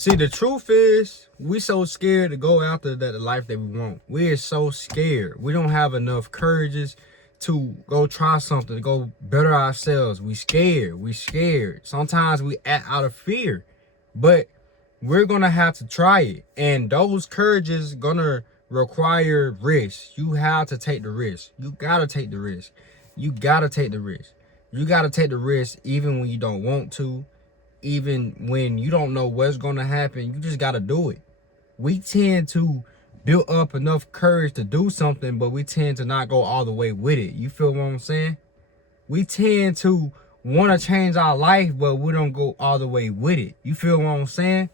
See, the truth is, we so scared to go after the life that we want. We are so scared. We don't have enough courages to go try something, to go better ourselves. We scared. We scared. Sometimes we act out of fear, but we're gonna have to try it. And those courages gonna require risk. You have to take the risk. You gotta take the risk. You gotta take the risk. You gotta take the risk even when you don't want to. Even when you don't know what's going to happen, you just got to do it. We tend to build up enough courage to do something, but we tend to not go all the way with it. You feel what I'm saying? We tend to want to change our life, but we don't go all the way with it. You feel what I'm saying?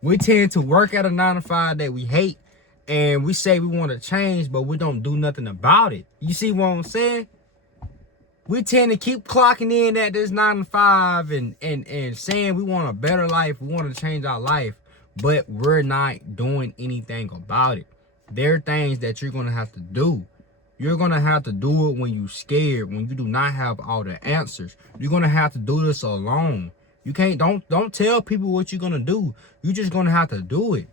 We tend to work at a 9 to 5 that we hate, and we say we want to change, but we don't do nothing about it. You see what I'm saying? We tend to keep clocking in at this 9 to 5 and saying we want a better life, we want to change our life, but we're not doing anything about it. There are things that you're going to have to do. You're going to have to do it when you're scared, when you do not have all the answers. You're going to have to do this alone. You can't, don't tell people what you're going to do. You're just going to have to do it.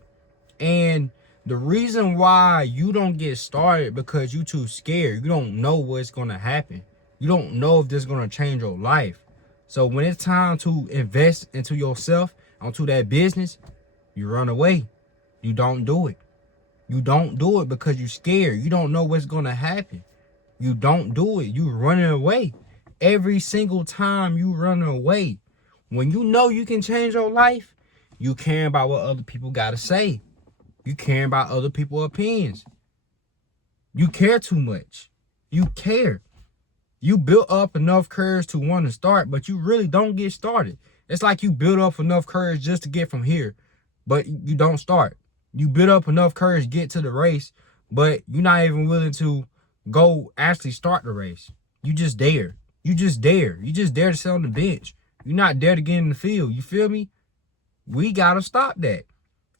And the reason why you don't get started because you're too scared. You don't know what's going to happen. You don't know if this is going to change your life. So when it's time to invest into yourself, onto that business, you run away. You don't do it. You don't do it because you're scared. You don't know what's going to happen. You don't do it. You running away. Every single time you run away. When you know you can change your life, you care about what other people got to say. You care about other people's opinions. You care too much. You care. You built up enough courage to want to start, but you really don't get started. It's like you build up enough courage just to get from here, but you don't start. You build up enough courage to get to the race, but you're not even willing to go actually start the race. You just dare. You just dare. You just dare to sit on the bench. You're not dare to get in the field. You feel me? We got to stop that.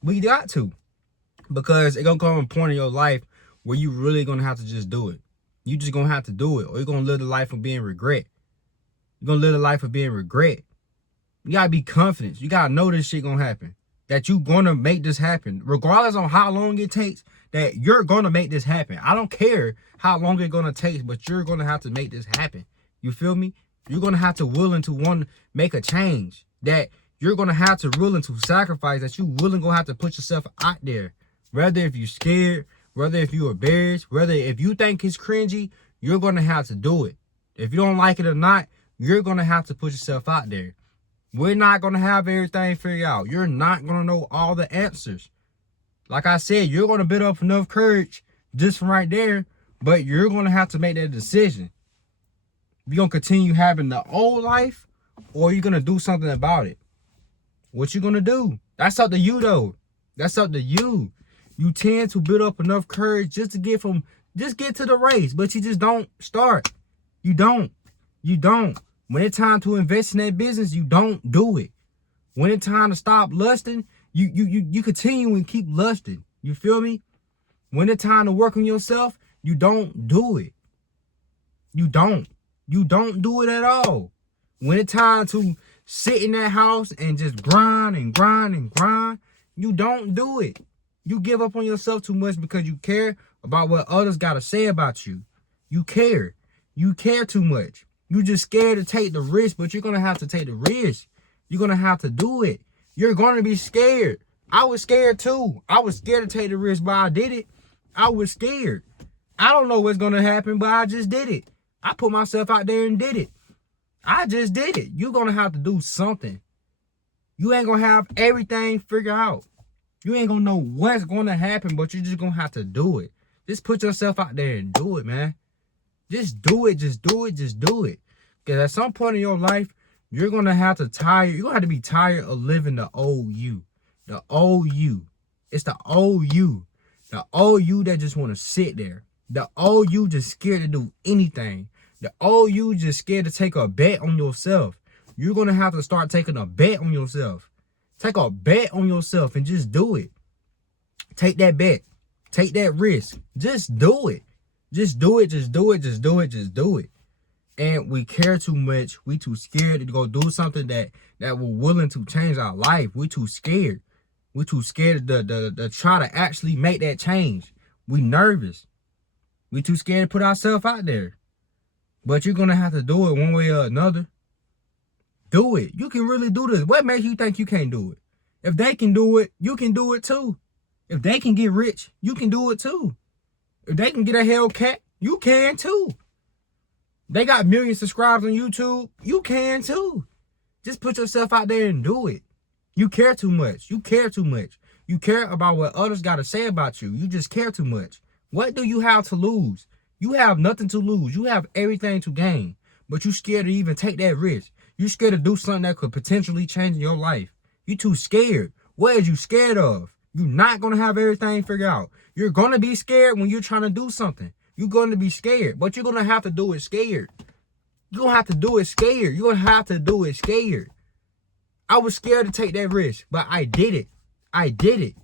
We got to. Because it's going to come a point in your life where you really going to have to just do it. You just gonna have to do it, or you're gonna live the life of being regret. You're gonna live the life of being regret. You gotta be confident. You gotta know this shit gonna happen. That you gonna make this happen. Regardless on how long it takes, that you're gonna make this happen. I don't care how long it's gonna take, but you're gonna have to make this happen. You feel me? You're gonna have to willing to want to make a change. That you're gonna have to willing to sacrifice, that you willing gonna have to put yourself out there. Whether if you're scared, whether if you're embarrassed, whether if you think it's cringy, you're going to have to do it. If you don't like it or not, you're going to have to put yourself out there. We're not going to have everything figured out. You're not going to know all the answers. Like I said, you're going to build up enough courage just from right there, but you're going to have to make that decision. You're going to continue having the old life, or you're going to do something about it. What you going to do? That's up to you, though. That's up to you. You tend to build up enough courage just to get to the race, but you just don't start. You don't. When it's time to invest in that business, you don't do it. When it's time to stop lusting, you continue and keep lusting. You feel me? When it's time to work on yourself, you don't do it. You don't do it at all. When it's time to sit in that house and just grind, you don't do it. You give up on yourself too much because you care about what others got to say about you. You care. You care too much. You just scared to take the risk, but you're going to have to take the risk. You're going to have to do it. You're going to be scared. I was scared too. I was scared to take the risk, but I did it. I was scared. I don't know what's going to happen, but I just did it. I put myself out there and did it. I just did it. You're going to have to do something. You ain't going to have everything figured out. You ain't gonna know what's gonna happen, but you're just gonna have to do it. Just put yourself out there and do it, man. Just do it. Because at some point in your life, you're gonna have to be tired of living the old you. The old you. It's the old you. The old you that just wanna sit there. The old you just scared to do anything. The old you just scared to take a bet on yourself. You're gonna have to start taking a bet on yourself. Take a bet on yourself and just do it. Take that bet. Take that risk. Just do it. Just do it. And we care too much. We too scared to go do something that we're willing to change our life. We too scared. We too scared to try to actually make that change. We nervous. We too scared to put ourselves out there. But you're gonna have to do it one way or another. Do it. You can really do this. What makes you think you can't do it? If they can do it, you can do it too. If they can get rich, you can do it too. If they can get a Hellcat, you can too. They got millions of subscribers on YouTube, you can too. Just put yourself out there and do it. You care too much. You care too much. You care about what others got to say about you. You just care too much. What do you have to lose? You have nothing to lose. You have everything to gain. But you scared to even take that risk. You scared to do something that could potentially change your life. You too scared. What is you scared of? You're not going to have everything figured out. You're going to be scared when you're trying to do something. You're going to be scared. But you're going to have to do it scared. You're going to have to do it scared. You're going to have to do it scared. I was scared to take that risk, but I did it. I did it.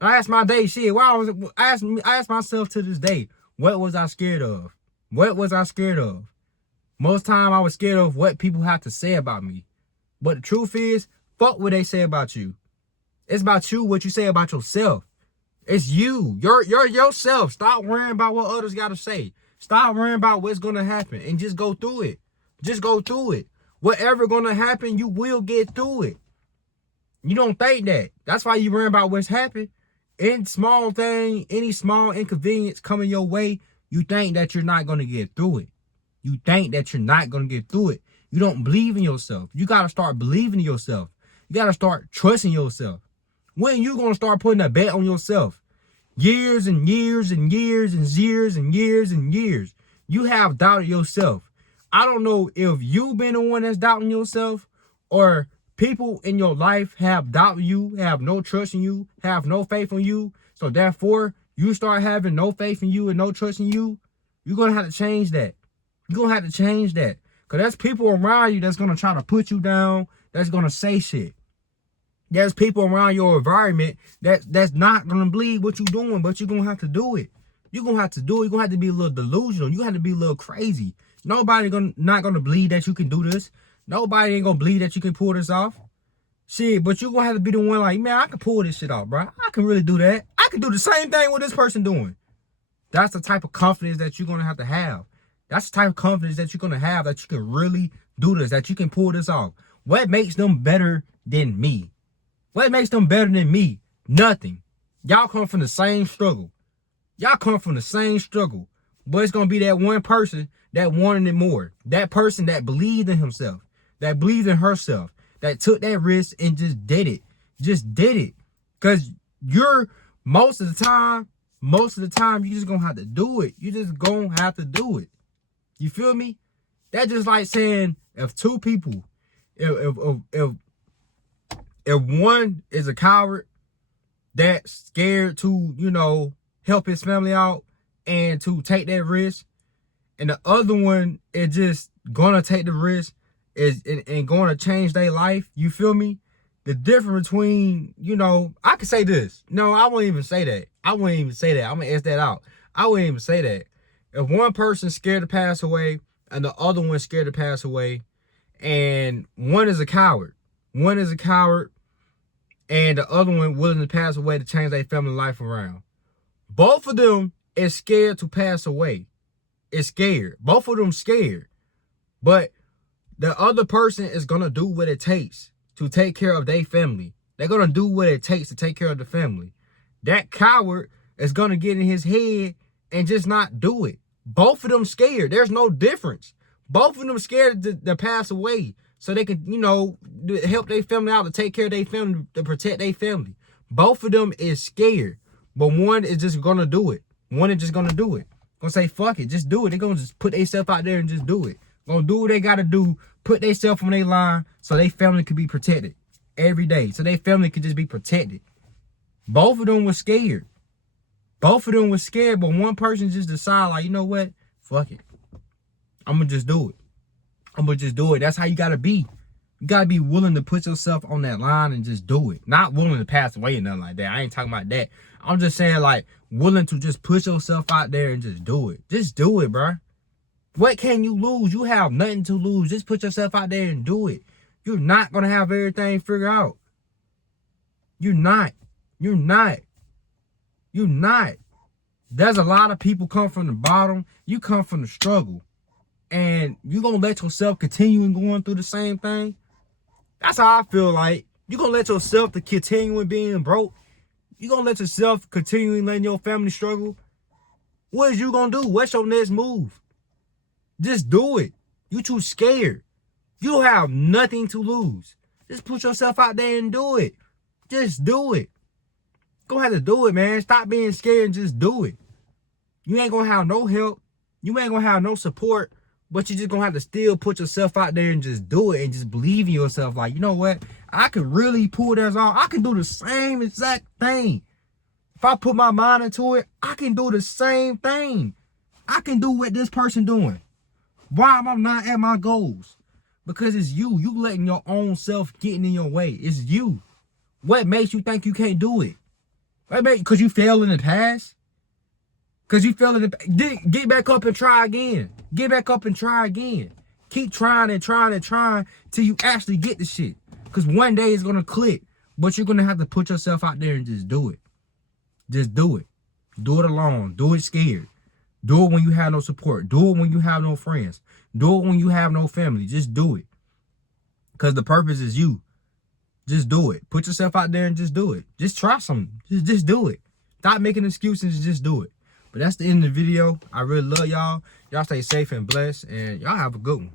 I asked my day, shit, I asked myself to this day, what was I scared of? What was I scared of? Most time I was scared of what people have to say about me. But the truth is, fuck what they say about you. It's about you, what you say about yourself. It's you. You're yourself. Stop worrying about what others got to say. Stop worrying about what's going to happen and just go through it. Just go through it. Whatever going to happen, you will get through it. You don't think that. That's why you worry about what's happened. Any small thing, any small inconvenience coming your way, you think that you're not going to get through it. You think that you're not going to get through it. You don't believe in yourself. You got to start believing in yourself. You got to start trusting yourself. When you going to start putting a bet on yourself? Years and years and years and years and years and years. You have doubted yourself. I don't know if you've been the one that's doubting yourself or people in your life have doubted you, have no trust in you, have no faith in you. So therefore, you start having no faith in you and no trust in you. You're going to have to change that. You're going to have to change that. Because there's people around you that's going to try to put you down, that's going to say shit. There's people around your environment that's not going to believe what you're doing, but you're going to have to do it. You're going to have to do it. You're going to have to be a little delusional. You have to be a little crazy. Nobody not going to believe that you can do this. Nobody ain't going to believe that you can pull this off. Shit, but you're going to have to be the one like, man, I can pull this shit off, bro. I can really do that. I can do the same thing with this person doing. That's the type of confidence that you're going to have. That's the type of confidence that you're going to have that you can really do this, that you can pull this off. What makes them better than me? What makes them better than me? Nothing. Y'all come from the same struggle. Y'all come from the same struggle. But it's going to be that one person that wanted it more. That person that believed in himself, that believed in herself, that took that risk and just did it. Just did it. Because you're, most of the time, you just going to have to do it. You just going to have to do it. You feel me? That's just like saying if two people, if one is a coward that's scared to, help his family out and to take that risk, and the other one is just gonna take the risk and gonna change their life, you feel me? The difference between, I could say this. No, I won't even say that. I'm gonna ask that out. I wouldn't even say that. If one person's scared to pass away and the other one's scared to pass away, and one is a coward and the other one willing to pass away to change their family life around, both of them is scared to pass away. It's scared. Both of them scared. But the other person is going to do what it takes to take care of their family. They're going to do what it takes to take care of the family. That coward is going to get in his head and just not do it. Both of them scared. There's no difference. Both of them scared to pass away so they can, help their family out, to take care of their family, to protect their family. Both of them is scared. But one is just going to do it. One is just going to do it. Gonna say, fuck it, just do it. They're gonna just put themselves out there and just do it. Gonna do what they gotta do, put themselves on their line so their family could be protected every day. So their family could just be protected. Both of them were scared. But one person just decided, like, you know what? Fuck it. I'm gonna just do it. That's how you gotta be. You gotta be willing to put yourself on that line and just do it. Not willing to pass away or nothing like that. I ain't talking about that. I'm just saying, like, willing to just push yourself out there and just do it. Just do it, bro. What can you lose? You have nothing to lose. Just put yourself out there and do it. You're not going to have everything figured out. You're not. You're not. You're not. There's a lot of people come from the bottom. You come from the struggle. And you gonna let yourself continue going through the same thing? That's how I feel like. You gonna let yourself to continue being broke? You gonna let yourself continue letting your family struggle? What is you gonna do? What's your next move? Just do it. You too scared. You have nothing to lose. Just put yourself out there and do it. Just do it. Go ahead to do it, man. Stop being scared and just do it. You ain't gonna have no help. You ain't gonna have no support. But you just gonna have to still put yourself out there and just do it and just believe in yourself. Like, you know what? I could really pull this off. I can do the same exact thing. If I put my mind into it, I can do the same thing. I can do what this person doing. Why am I not at my goals? Because it's you. You letting your own self getting in your way. It's you. What makes you think you can't do it? Because you failed in the past? Because you failed in the get back up and try again. Get back up and try again. Keep trying and trying and trying till you actually get the shit. Because one day it's going to click. But you're going to have to put yourself out there and just do it. Just do it. Do it alone. Do it scared. Do it when you have no support. Do it when you have no friends. Do it when you have no family. Just do it. Because the purpose is you. Just do it. Put yourself out there and just do it. Just try something. Just do it. Stop making excuses and just do it. But that's the end of the video. I really love y'all. Y'all stay safe and blessed. And y'all have a good one.